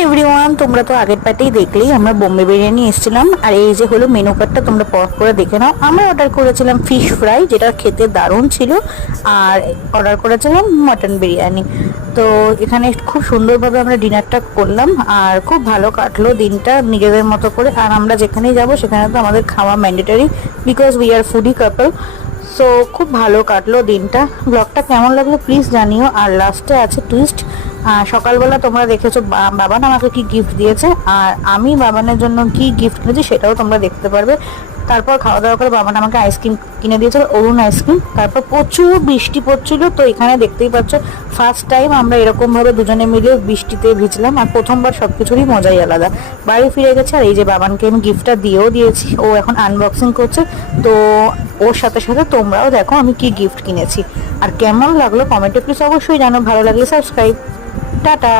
Everyone, তোমরা তো আগের পার্টেই দেখলেই আমরা বোম্বে বিরিয়ানি এসেছিলাম। আর এই যে হলো মেনু কার্ডটা, তোমরা পজ করে দেখে নাও। আমরা অর্ডার করেছিলাম ফিশ ফ্রাই, যেটা খেতে দারুণ ছিল। আর অর্ডার করেছিলাম মটন বিরিয়ানি। তো এখানে খুব সুন্দরভাবে আমরা ডিনারটা করলাম, আর খুব ভালো কাটলো দিনটা নিজেদের মতো করে। আর আমরা যেখানেই যাব সেখানে তো আমাদের খাওয়া mandatory, because we are foodie couple. So খুব ভালো কাটলো দিনটা। ব্লগটা কেমন লাগলো প্লিজ জানিও। আর লাস্টে আছে টুইস্ট। সকালবেলা তোমরা দেখেছো বাবান আমাকে কি গিফট দিয়েছে, আর আমি বাবানের জন্য কি গিফট কিনেছি সেটাও তোমরা দেখতে পারবে। তারপর খাওয়া দাওয়া করে বাবান আমাকে আইসক্রিম কিনে দিয়েছিল, অরুণ আইসক্রিম। তারপর প্রচুর বৃষ্টি পড়ছিল, তো এখানে দেখতেই পাচ্ছ ফার্স্ট টাইম আমরা এরকমভাবে দুজনে মিলে বৃষ্টিতে ভিজলাম। আর প্রথমবার সব কিছুরই মজাই আলাদা। বাড়ি ফিরে গেছে, আর এই যে বাবানকে আমি গিফটটা দিয়েও দিয়েছি, ও এখন আনবক্সিং করছে। তো ওর সাথে সাথে তোমরাও দেখো আমি কি গিফট কিনেছি। আর কেমন লাগলো কমেন্টে প্লিজ অবশ্যই জানো। ভালো লাগলে সাবস্ক্রাইব। টাটা।